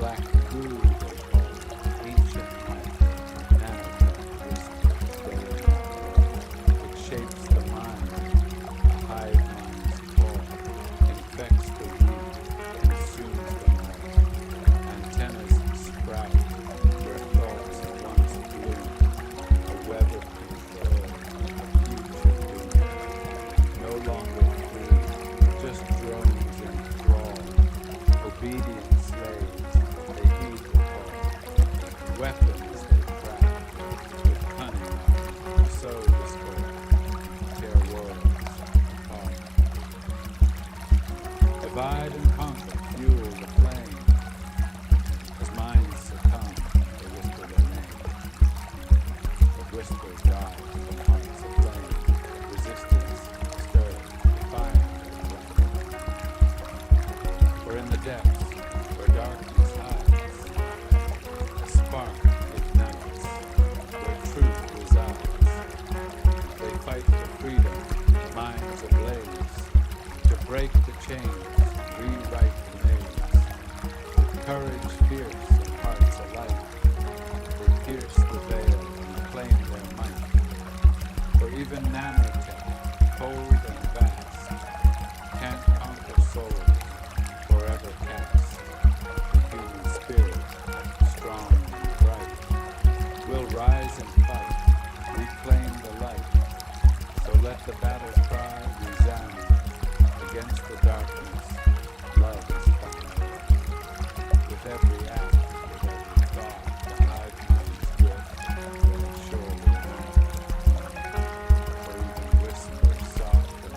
black goo they call ancient nanotech whispers daily. It shapes the mind, a hive mind's call, infects the weed, consumes the mold. Antennas sprout where thoughts once bloomed, a web of control, a future doom. No longer free, just drones in thrall, obedient slaves, they heed the call. Weapons they craft, with cunning, so discord, tear worlds apart. Divide and conquer, fuel the flame. As minds succumb, they whisper their name. But whispers rise from hearts aflame. Resistance stirs, defying their flame. For in the depths, where darkness hides, a spark ignites, where truth resides. They fight for freedom, minds ablaze, to break the chains, rewrite the maze. With courage fierce and hearts alight, they pierce the veil and claim their might. For even nanotech, cold and vast, can't conquer souls, forever cast. The human spirit, strong and bright, will rise and fight, reclaim the light. So let the battle cry resound against the darkness. Love is found. With every act, with every thought, the hive mind's drift will surely know. For even whispers soft and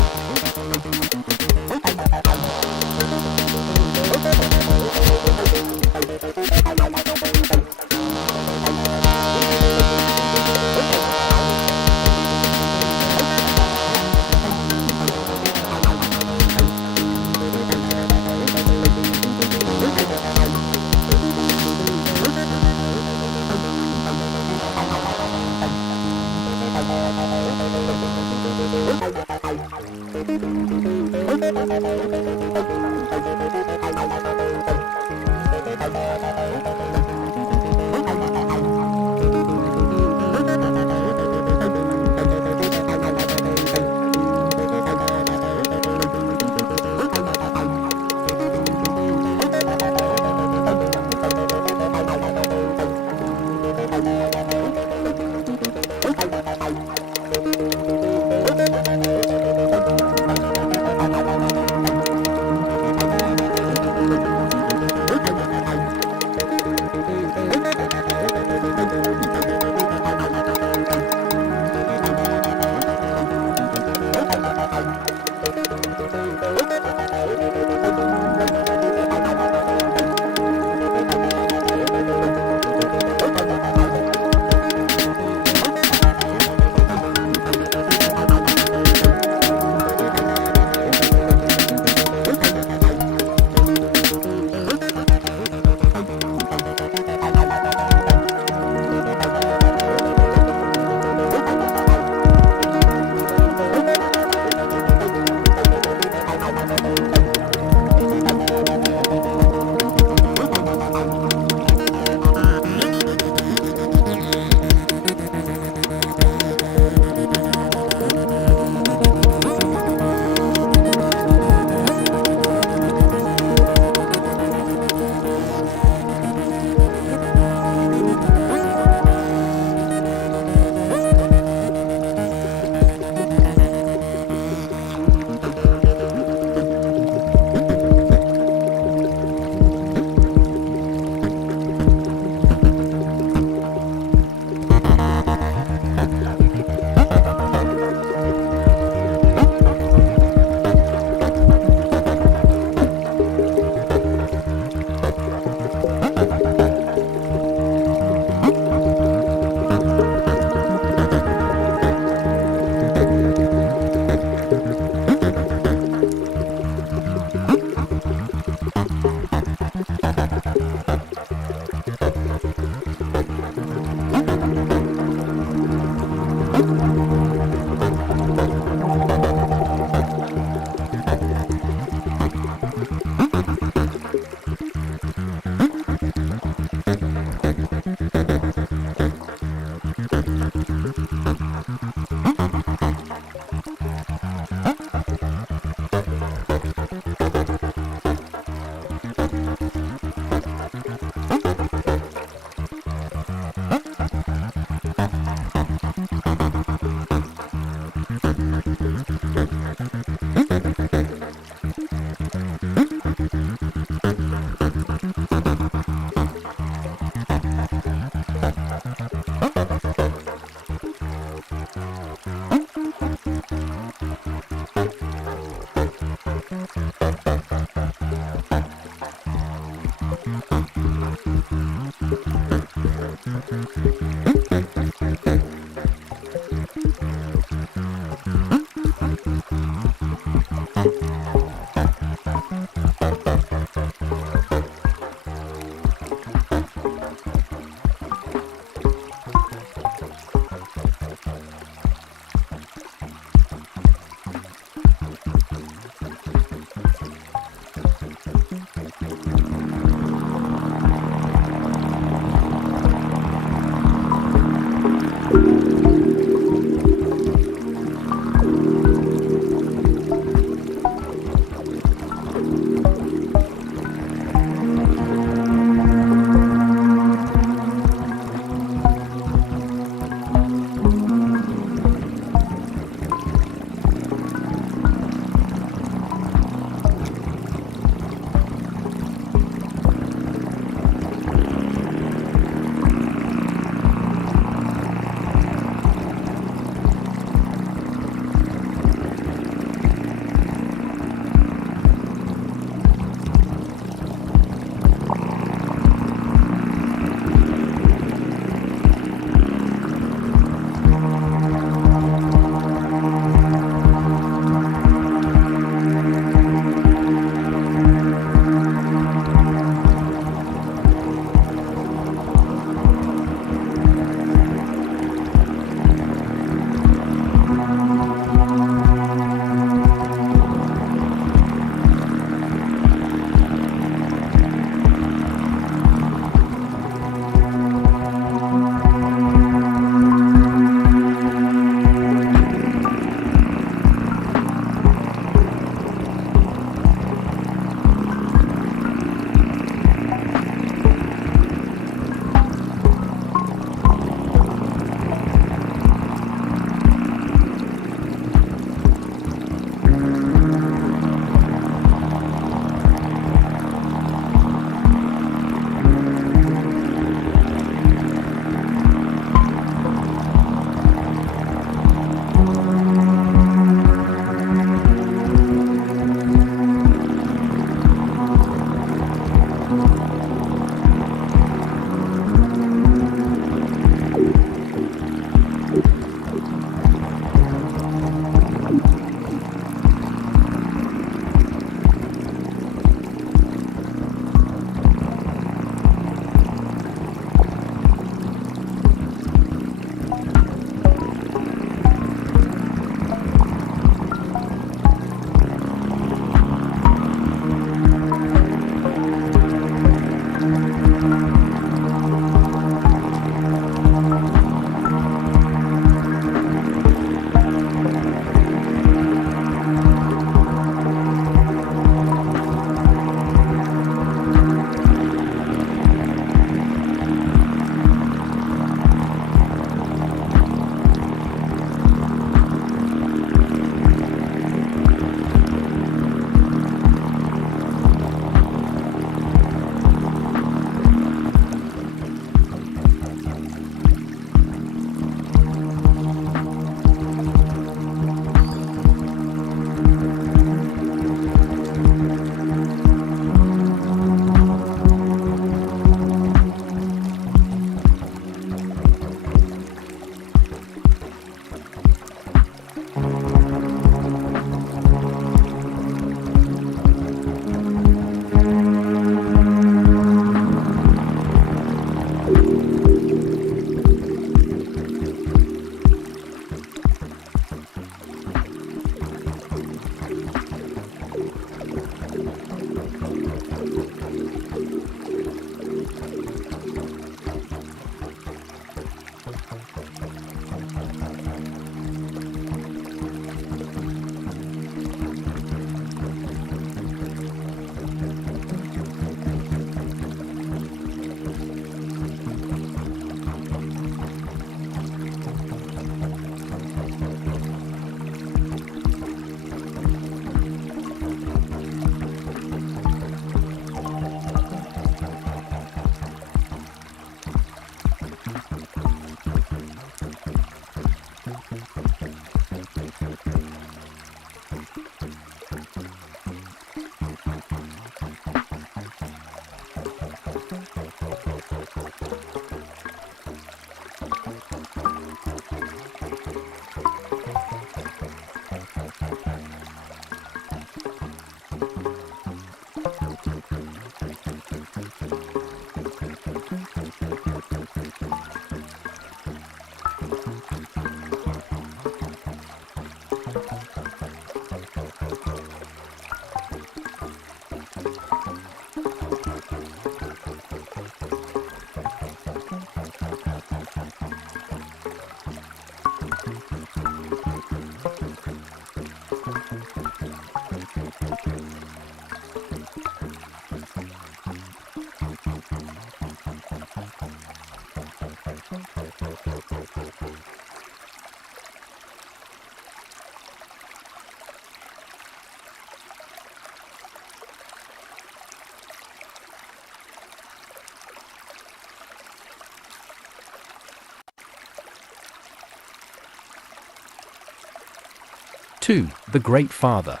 2. The Great Father.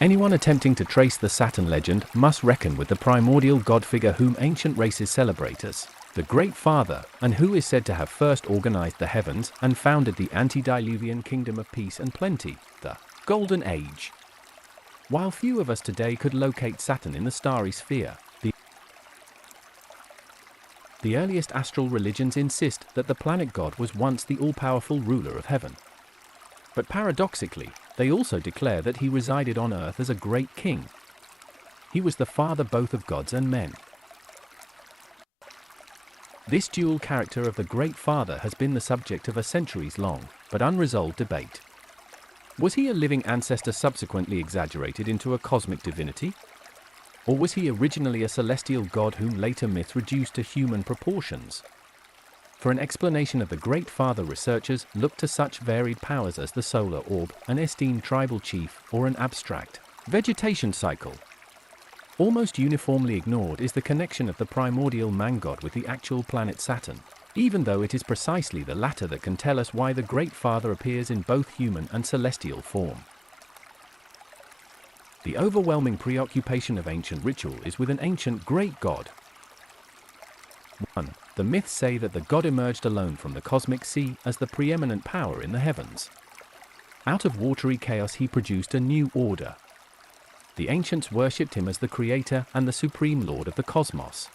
Anyone attempting to trace the Saturn legend must reckon with the primordial god figure whom ancient races celebrate as the Great Father, and who is said to have first organized the heavens and founded the antediluvian kingdom of peace and plenty, the Golden Age. While few of us today could locate Saturn in the starry sphere, the earliest astral religions insist that the planet god was once the all-powerful ruler of heaven. But paradoxically, they also declare that he resided on earth as a great king. He was the father both of gods and men. This dual character of the Great Father has been the subject of a centuries-long, but unresolved debate. Was he a living ancestor subsequently exaggerated into a cosmic divinity? Or was he originally a celestial god whom later myth reduced to human proportions? For an explanation of the Great Father, researchers look to such varied powers as the solar orb, an esteemed tribal chief, or an abstract vegetation cycle. Almost uniformly ignored is the connection of the primordial man-god with the actual planet Saturn, even though it is precisely the latter that can tell us why the Great Father appears in both human and celestial form. The overwhelming preoccupation of ancient ritual is with an ancient great god. 1. The myths say that the god emerged alone from the cosmic sea as the preeminent power in the heavens. Out of watery chaos he produced a new order. The ancients worshipped him as the creator and the supreme lord of the cosmos.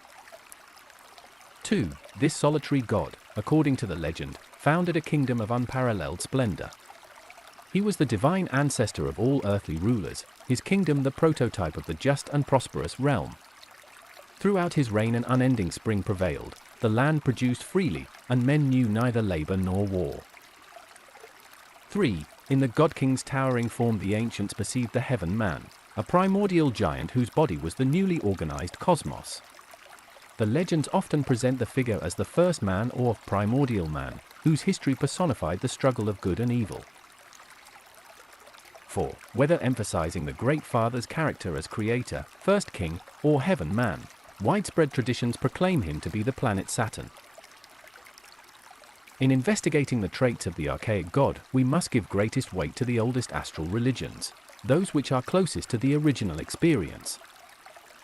2. This solitary god, according to the legend, founded a kingdom of unparalleled splendor. He was the divine ancestor of all earthly rulers, his kingdom the prototype of the just and prosperous realm. Throughout his reign an unending spring prevailed, the land produced freely, and men knew neither labor nor war. 3. In the god-king's towering form the ancients perceived the heaven man, a primordial giant whose body was the newly organized cosmos. The legends often present the figure as the first man or primordial man, whose history personified the struggle of good and evil. 4. Whether emphasizing the Great Father's character as creator, first king, or heaven man, widespread traditions proclaim him to be the planet Saturn. In investigating the traits of the archaic god, we must give greatest weight to the oldest astral religions, those which are closest to the original experience.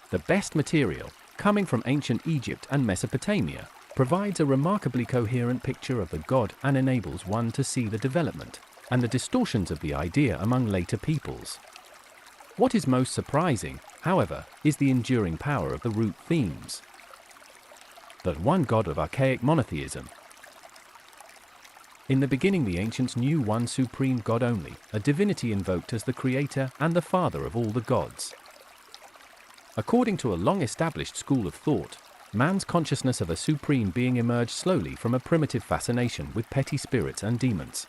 The best material, coming from ancient Egypt and Mesopotamia, provides a remarkably coherent picture of the god and enables one to see the development and the distortions of the idea among later peoples. What is most surprising, however, is the enduring power of the root themes. That one god of archaic monotheism. In the beginning the ancients knew one supreme god only, a divinity invoked as the creator and the father of all the gods. According to a long-established school of thought, man's consciousness of a supreme being emerged slowly from a primitive fascination with petty spirits and demons.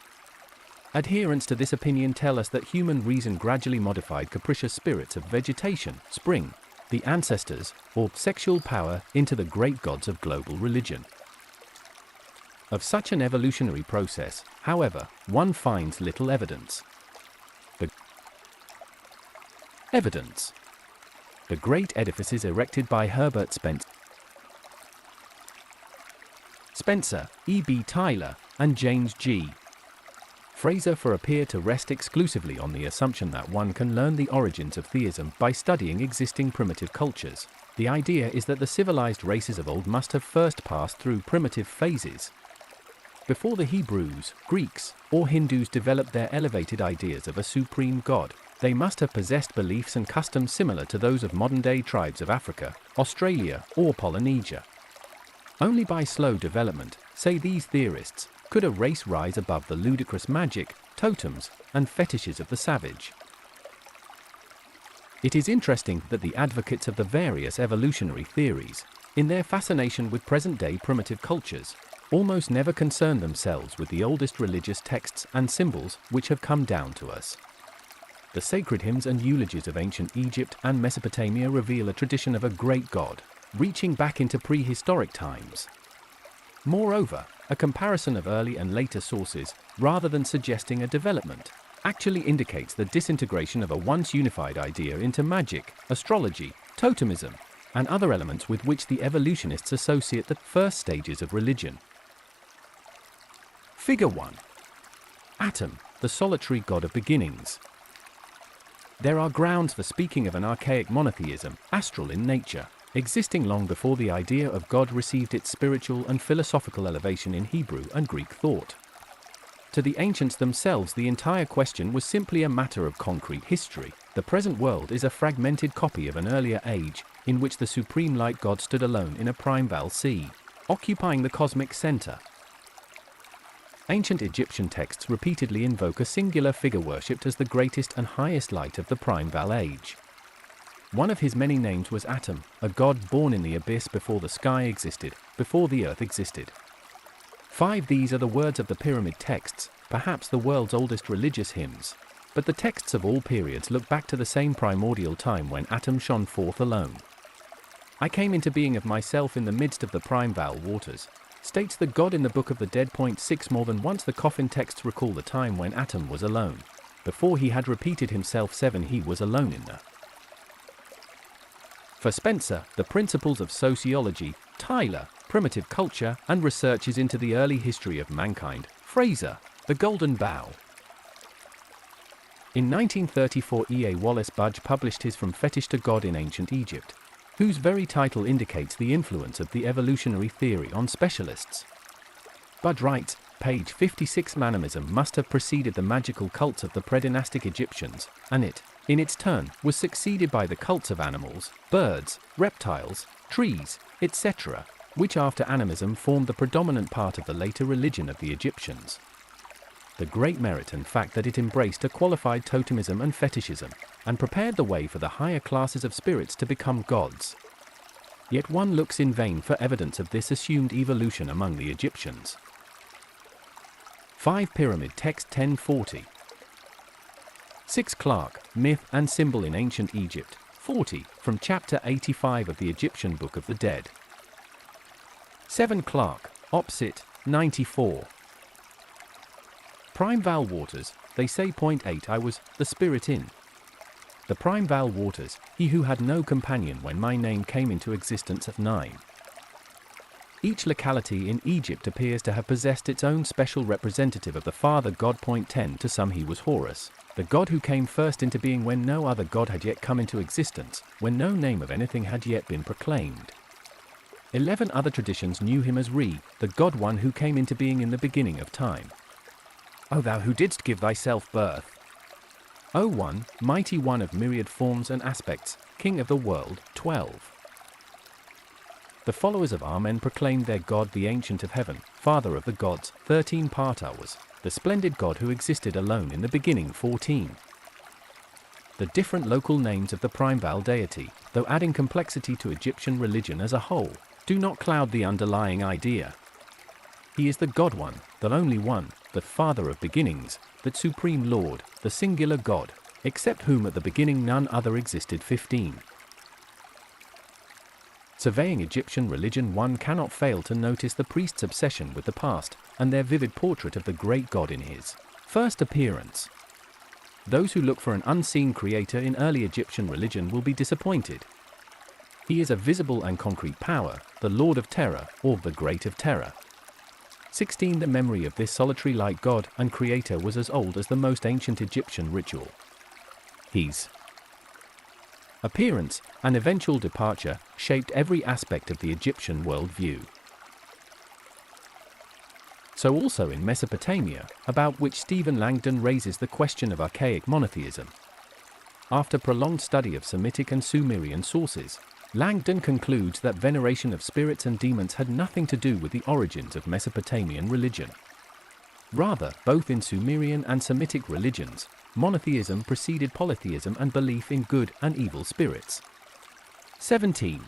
Adherents to this opinion tell us that human reason gradually modified capricious spirits of vegetation, spring, the ancestors, or sexual power into the great gods of global religion. Of such an evolutionary process, however, one finds little evidence. Evidence. The great edifices erected by Herbert Spencer Spencer, E.B. Tyler, and James G. Fraser appear to rest exclusively on the assumption that one can learn the origins of theism by studying existing primitive cultures. The idea is that the civilized races of old must have first passed through primitive phases before the Hebrews, Greeks, or Hindus developed their elevated ideas of a supreme god. They must have possessed beliefs and customs similar to those of modern-day tribes of Africa, Australia, or Polynesia. Only by slow development, say these theorists, could a race rise above the ludicrous magic, totems, and fetishes of the savage. It is interesting that the advocates of the various evolutionary theories, in their fascination with present-day primitive cultures, almost never concern themselves with the oldest religious texts and symbols which have come down to us. The sacred hymns and eulogies of ancient Egypt and Mesopotamia reveal a tradition of a great god, reaching back into prehistoric times. Moreover, a comparison of early and later sources, rather than suggesting a development, actually indicates the disintegration of a once unified idea into magic, astrology, totemism, and other elements with which the evolutionists associate the first stages of religion. Figure 1. Atom, the solitary god of beginnings. There are grounds for speaking of an archaic monotheism, astral in nature, existing long before the idea of God received its spiritual and philosophical elevation in Hebrew and Greek thought. To the ancients themselves, the entire question was simply a matter of concrete history. The present world is a fragmented copy of an earlier age, in which the supreme light God stood alone in a primeval sea, occupying the cosmic center. Ancient Egyptian texts repeatedly invoke a singular figure worshipped as the greatest and highest light of the primeval age. One of his many names was Atum, a god born in the abyss before the sky existed, before the earth existed. 5. These are the words of the pyramid texts, perhaps the world's oldest religious hymns. But the texts of all periods look back to the same primordial time when Atum shone forth alone. I came into being of myself in the midst of the primeval waters, states the god in the Book of the Dead. 6. More than once the coffin texts recall the time when Atum was alone. Before he had repeated himself 7, he was alone in the. For Spencer, the principles of sociology, Tyler, primitive culture, and researches into the early history of mankind, Fraser, the Golden Bough. In 1934, E.A. Wallace Budge published his From Fetish to God in Ancient Egypt, whose very title indicates the influence of the evolutionary theory on specialists. Budge writes, page 56, Animism must have preceded the magical cults of the predynastic Egyptians, and it, in its turn, was succeeded by the cults of animals, birds, reptiles, trees, etc., which after animism formed the predominant part of the later religion of the Egyptians. The great merit and fact that it embraced a qualified totemism and fetishism, and prepared the way for the higher classes of spirits to become gods. Yet one looks in vain for evidence of this assumed evolution among the Egyptians. 5. Pyramid Text 1040. 6. Clark, Myth and Symbol in Ancient Egypt, 40, from chapter 85 of the Egyptian Book of the Dead. 7. Clark, Opsit, 94. Primeval waters, they say. 8. I was the spirit in the primeval waters, he who had no companion when my name came into existence at 9. Each locality in Egypt appears to have possessed its own special representative of the father god. 10. To some he was Horus, the god who came first into being when no other god had yet come into existence, when no name of anything had yet been proclaimed. 11 other traditions knew him as Re, the god one who came into being in the beginning of time. O thou who didst give thyself birth. O one, mighty one of myriad forms and aspects, king of the world. 12. The followers of Amen proclaimed their god the Ancient of Heaven, father of the gods. 13. Partawas, the splendid god who existed alone in the beginning. 14. The different local names of the primeval deity, though adding complexity to Egyptian religion as a whole, do not cloud the underlying idea. He is the God One, the only one, the Father of beginnings, that Supreme Lord, the singular God, except whom at the beginning none other existed. 15. Surveying Egyptian religion, one cannot fail to notice the priests' obsession with the past, and their vivid portrait of the great god in his first appearance. Those who look for an unseen creator in early Egyptian religion will be disappointed. He is a visible and concrete power, the Lord of Terror, or the Great of Terror. 16. The memory of this solitary light god and creator was as old as the most ancient Egyptian ritual. His appearance and eventual departure shaped every aspect of the Egyptian worldview. So also in Mesopotamia, about which Stephen Langdon raises the question of archaic monotheism. After prolonged study of Semitic and Sumerian sources, Langdon concludes that veneration of spirits and demons had nothing to do with the origins of Mesopotamian religion. Rather, both in Sumerian and Semitic religions, monotheism preceded polytheism and belief in good and evil spirits. 17.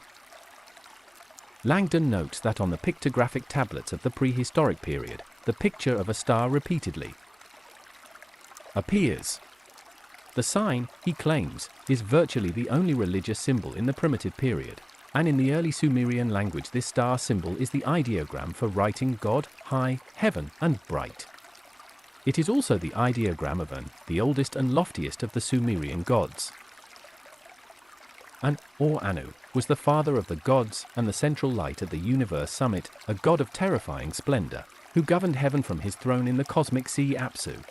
Langdon notes that on the pictographic tablets of the prehistoric period, the picture of a star repeatedly appears. The sign, he claims, is virtually the only religious symbol in the primitive period, and in the early Sumerian language this star symbol is the ideogram for writing God, high, heaven, and bright. It is also the ideogram of An, the oldest and loftiest of the Sumerian gods. An, or Anu, was the father of the gods and the central light at the universe summit, a god of terrifying splendor, who governed heaven from his throne in the cosmic sea Apsu.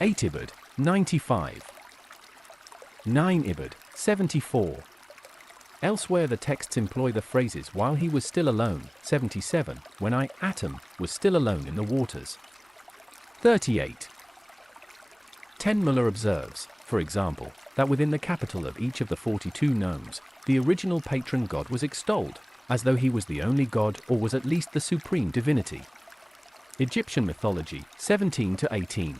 ᗰIᑎᗪ, 95. 9ᗰ, 74. Elsewhere the texts employ the phrases while he was still alone, 77, when I, Atom, was still alone in the waters. 38. Muller observes, for example, that within the capital of each of the 42 nomes, the original patron god was extolled, as though he was the only god or was at least the supreme divinity. Egyptian mythology, 17 to 18.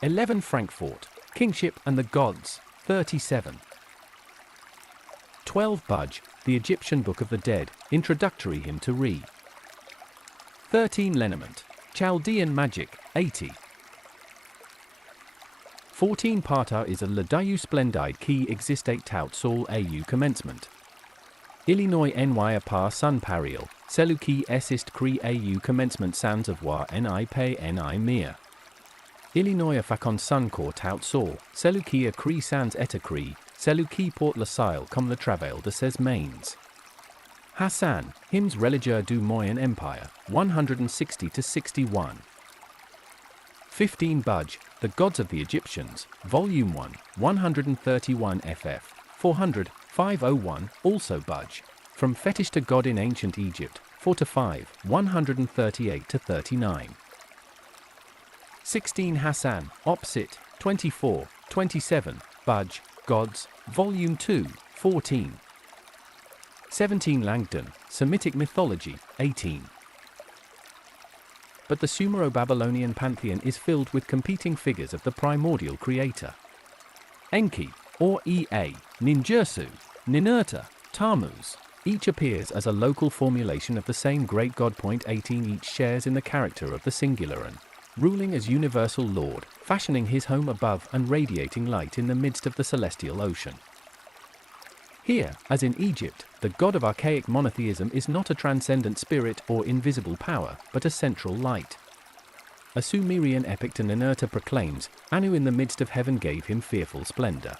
11. Frankfurt, Kingship and the Gods, 37. 12. Budge, the Egyptian Book of the Dead, Introductory Hymn to Re. 13. Lenormant, Chaldean Magic, 80. 14. Parta is a Ladayu Splendide Ki Existate Tout Sol Au Commencement. Illinois Ny Par Sun Pariel, Seluki Essist Cri Au Commencement Sans Avoir Ni Pe Ni Mir. Illinois Facon Sun Court Tout Sol, Seluki a Cri Sans Eta Cri, Seluki Port La Salle comme le Travail de ses Mains. Hassan, Hymns Religieux du Moyen Empire, 160 to 61. 15. Budge, The Gods of the Egyptians, Volume 1, 131 ff. 400, 501, also Budge. From Fetish to God in Ancient Egypt, 4-5, 138 to 39. 16. Hassan, Opsit, 24, 27, Budge, Gods, Volume 2, 14. 17. Langdon, Semitic Mythology, 18. But the Sumero-Babylonian pantheon is filled with competing figures of the primordial creator. Enki, or Ea, Ninjutsu, Ninurta, Tammuz, each appears as a local formulation of the same great god. 18. Each shares in the character of the singular An, ruling as universal lord, fashioning his home above and radiating light in the midst of the celestial ocean. Here, as in Egypt, the god of archaic monotheism is not a transcendent spirit or invisible power, but a central light. A Sumerian epic to Ninurta proclaims, Anu in the midst of heaven gave him fearful splendor.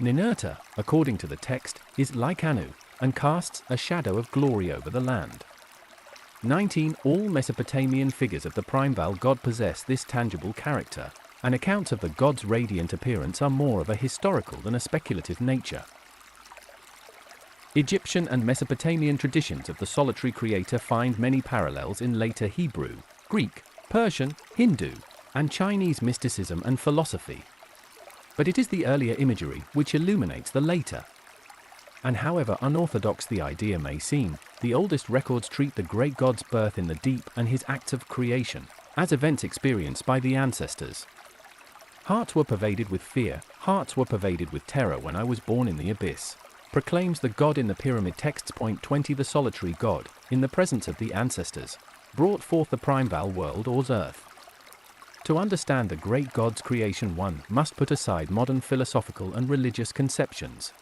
Ninurta, according to the text, is like Anu, and casts a shadow of glory over the land. 19. All Mesopotamian figures of the primeval god possess this tangible character, and accounts of the god's radiant appearance are more of a historical than a speculative nature. Egyptian and Mesopotamian traditions of the solitary creator find many parallels in later Hebrew, Greek, Persian, Hindu, and Chinese mysticism and philosophy. But it is the earlier imagery which illuminates the later. And however unorthodox the idea may seem, the oldest records treat the great god's birth in the deep and his acts of creation as events experienced by the ancestors. Hearts were pervaded with fear, hearts were pervaded with terror when I was born in the abyss, proclaims the god in the pyramid texts. 20. The solitary god, in the presence of the ancestors, brought forth the primeval world or earth. To understand the great god's creation, one must put aside modern philosophical and religious conceptions.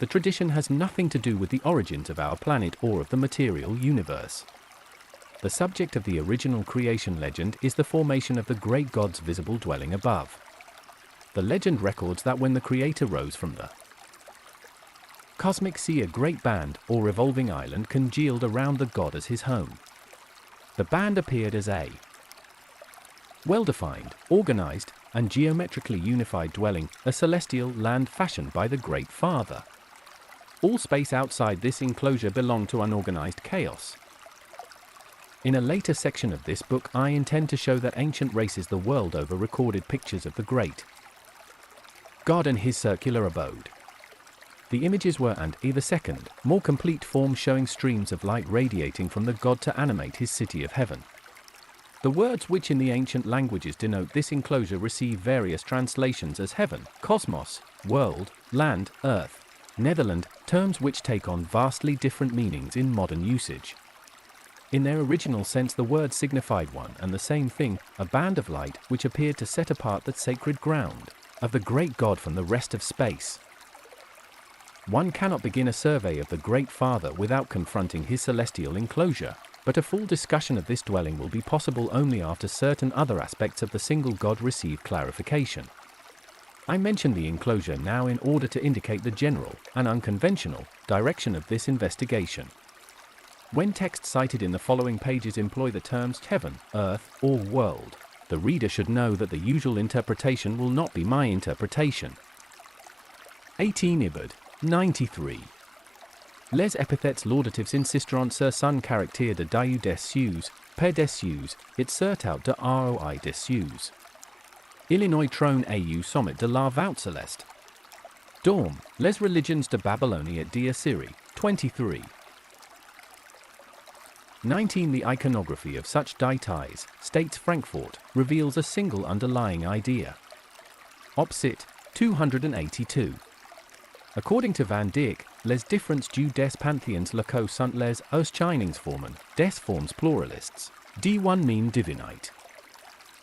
The tradition has nothing to do with the origins of our planet or of the material universe. The subject of the original creation legend is the formation of the great god's visible dwelling above. The legend records that when the creator rose from the Cosmic sea, a great band or revolving island congealed around the god as his home. The band appeared as a well-defined, organized, and geometrically unified dwelling, a celestial land fashioned by the Great Father. All space outside this enclosure belonged to unorganized chaos. In a later section of this book, I intend to show that ancient races the world over recorded pictures of the great God and his circular abode. The images were and the second, more complete form showing streams of light radiating from the god to animate his city of heaven. The words which in the ancient languages denote this enclosure receive various translations as heaven, cosmos, world, land, earth, Netherland, terms which take on vastly different meanings in modern usage. In their original sense, the words signified one and the same thing, a band of light which appeared to set apart that sacred ground of the great God from the rest of space. One cannot begin a survey of the Great Father without confronting his celestial enclosure, but a full discussion of this dwelling will be possible only after certain other aspects of the single God receive clarification. I mention the enclosure now in order to indicate the general and unconventional direction of this investigation. When texts cited in the following pages employ the terms heaven, earth, or world, the reader should know that the usual interpretation will not be my interpretation. ᗰIᑎᗪ, 93. Les épithètes laudatives insisteront sur son caractère de Dieu des cieux, Père des cieux, et surtout de Roi des cieux. Illinois trône au sommet de la voûte céleste. Dorm, les religions de Babylonie et d'Assyrie, 23. 19. The iconography of such deities, states Frankfurt, reveals a single underlying idea. Opsit, 282. According to Van Dijk, les différents dieux des panthéons locaux sont les Ausscheinungsformen des forms pluralists, die one mean divinite.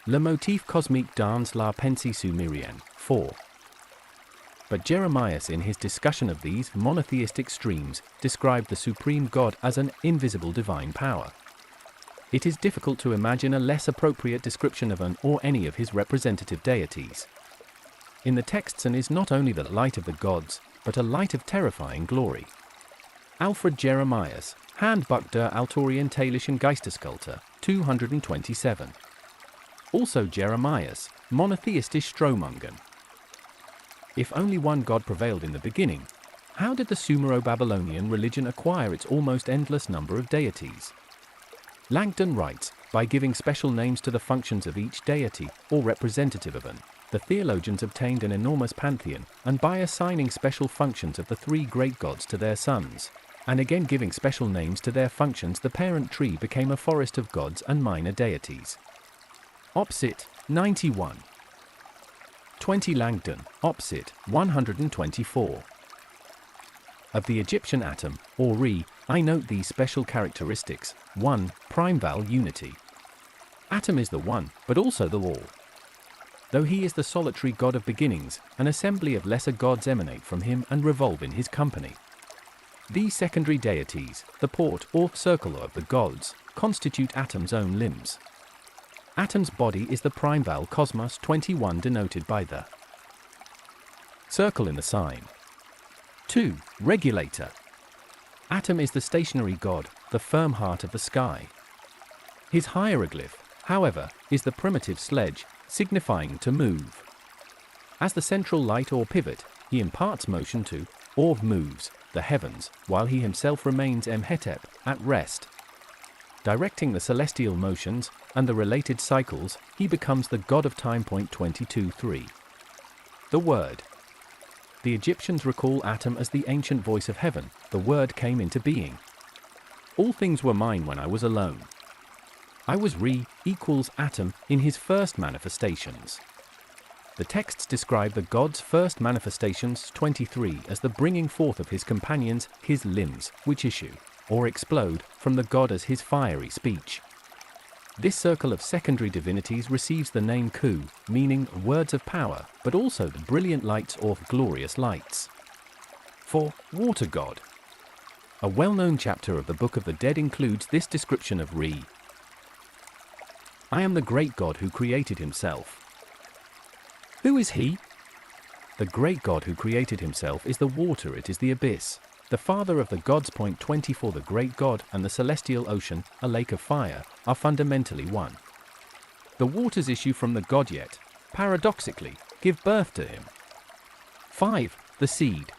Le motif cosmique dans la pensée sumérienne, 4. But Jeremias, in his discussion of these monotheistic streams, described the supreme God as an invisible divine power. It is difficult to imagine a less appropriate description of an or any of his representative deities. In the texts, an is not only the light of the gods, but a light of terrifying glory. Alfred Jeremias, Handbuch der Altorientalischen Geisterskulptur, 227. Also Jeremias, monotheistische Strömungen. If only one God prevailed in the beginning, how did the Sumero-Babylonian religion acquire its almost endless number of deities? Langdon writes, by giving special names to the functions of each deity, or representative of an, the theologians obtained an enormous pantheon, and by assigning special functions of the three great gods to their sons, and again giving special names to their functions, the parent tree became a forest of gods and minor deities. Opsit, 91. 20. Langdon, Opsit, 124. Of the Egyptian atom, or Re, I note these special characteristics. 1. Primeval unity. Atom is the one, but also the all. Though he is the solitary god of beginnings, an assembly of lesser gods emanate from him and revolve in his company. These secondary deities, the port or circle of the gods, constitute Atom's own limbs. Atom's body is the primeval cosmos 21 denoted by the circle in the sign. 2. Regulator. Atom is the stationary god, the firm heart of the sky. His hieroglyph, however, is the primitive sledge, signifying to move. As the central light or pivot, he imparts motion to, or moves, the heavens, while he himself remains ᗰIᑎᗪ, at rest. Directing the celestial motions, and the related cycles, he becomes the god of time. 22.3. The Word. The Egyptians recall Atom as the ancient voice of heaven, the Word came into being. All things were mine when I was alone. I was Re equals Atom in his first manifestations. The texts describe the god's first manifestations 23 as the bringing forth of his companions, his limbs, which issue, or explode, from the god as his fiery speech. This circle of secondary divinities receives the name Ku, meaning words of power, but also the brilliant lights or glorious lights. 4. Water God. A well-known chapter of the Book of the Dead includes this description of Re. I am the great God who created himself. Who is he? The great God who created himself is the water, it is the abyss. The father of the gods. 24 The great God and the celestial ocean, a lake of fire, are fundamentally one. The waters issue from the God yet, paradoxically, give birth to him. 5. The seed.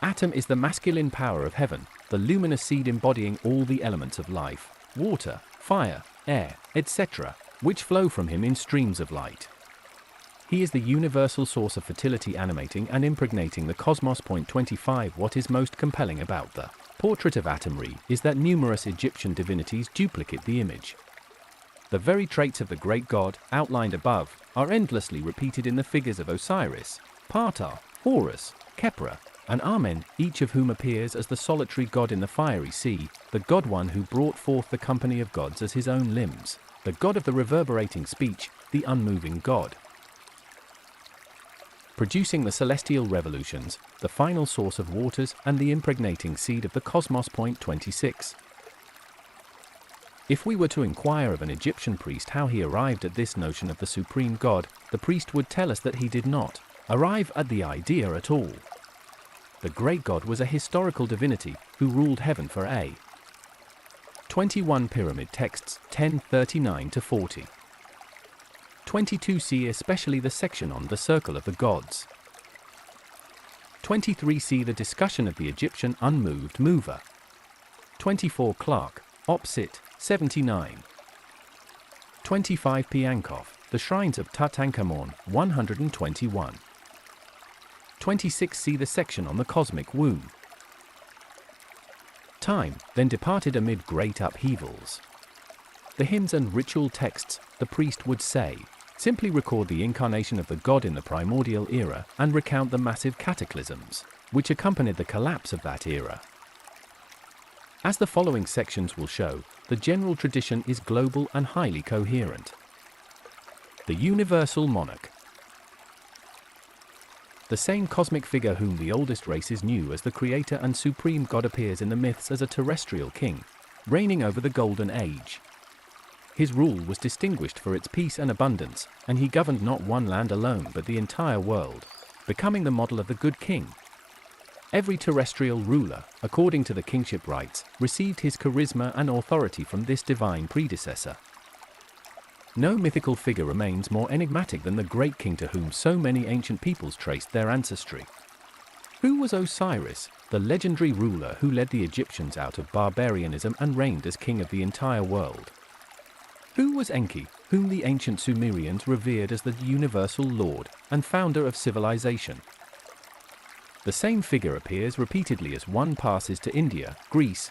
Atom is the masculine power of heaven, the luminous seed embodying all the elements of life, water, fire, air, etc., which flow from him in streams of light. He is the universal source of fertility, animating and impregnating the cosmos. 25 What is most compelling about the portrait of ᗰIᑎᗪ is that numerous Egyptian divinities duplicate the image. The very traits of the great God, outlined above, are endlessly repeated in the figures of Osiris, Ptah, Horus, Khepra, and Amen, each of whom appears as the solitary god in the fiery sea, the God one who brought forth the company of gods as his own limbs, the God of the reverberating speech, the unmoving God. Producing the celestial revolutions, the final source of waters and the impregnating seed of the cosmos. 26. If we were to inquire of an Egyptian priest how he arrived at this notion of the supreme God, the priest would tell us that he did not arrive at the idea at all. The great God was a historical divinity who ruled heaven for a 21 Pyramid Texts 10:39-40. 22 See especially the section on the Circle of the Gods. 23 See the discussion of the Egyptian unmoved mover. 24 Clark, Op. Cit. 79. 25 Piankov, The Shrines of Tutankhamun 121. 26 See the section on the cosmic womb. Time then departed amid great upheavals. The hymns and ritual texts, the priest would say, simply record the incarnation of the God in the primordial era and recount the massive cataclysms which accompanied the collapse of that era. As the following sections will show, the general tradition is global and highly coherent. The Universal Monarch. The same cosmic figure whom the oldest races knew as the creator and supreme God appears in the myths as a terrestrial king, reigning over the Golden Age. His rule was distinguished for its peace and abundance, and he governed not one land alone but the entire world, becoming the model of the good king. Every terrestrial ruler, according to the kingship rights, received his charisma and authority from this divine predecessor. No mythical figure remains more enigmatic than the great king to whom so many ancient peoples traced their ancestry. Who was Osiris, the legendary ruler who led the Egyptians out of barbarianism and reigned as king of the entire world? Who was Enki, whom the ancient Sumerians revered as the universal lord and founder of civilization? The same figure appears repeatedly as one passes to India, Greece,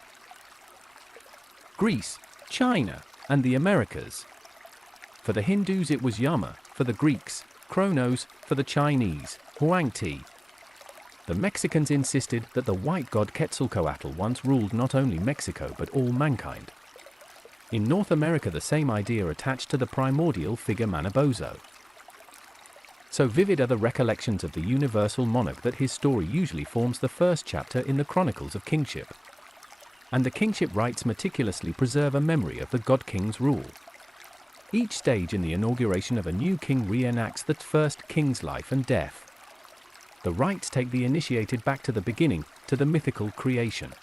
China, and the Americas. For the Hindus it was Yama, for the Greeks, Kronos, for the Chinese, Huangti. The Mexicans insisted that the white god Quetzalcoatl once ruled not only Mexico but all mankind. In North America the same idea attached to the primordial figure Manabozho. So vivid are the recollections of the universal monarch that his story usually forms the first chapter in the chronicles of kingship. And the kingship rites meticulously preserve a memory of the god-king's rule. Each stage in the inauguration of a new king reenacts the first king's life and death. The rites take the initiated back to the beginning, to the mythical creation.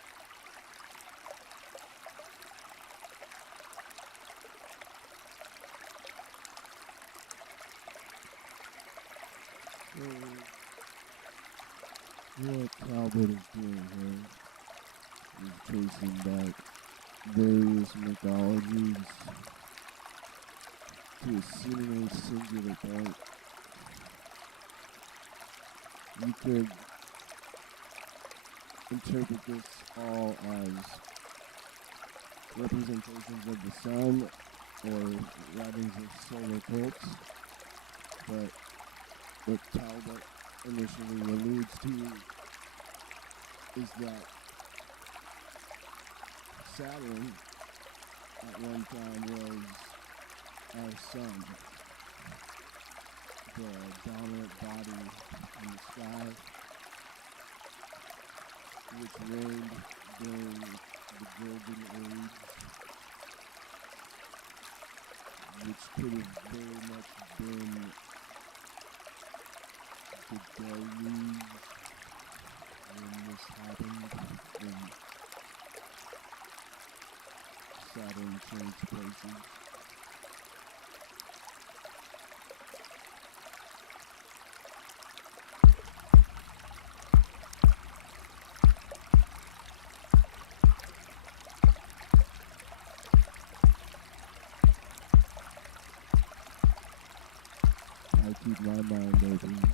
What Talbot is doing here is tracing back various mythologies to a seemingly singular point. You could interpret this all as representations of the sun or writings of solar cults, but what Talbot initially alludes to is that Saturn at one time was our sun, the dominant body in the sky, which reigned during the Golden Age, which could have very much been the deluge when this happened, when Saturn changed places. I keep my mind open.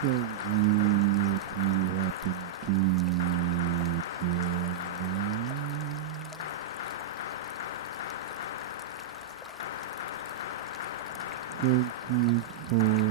Thank you if you happen to join me. Thank you for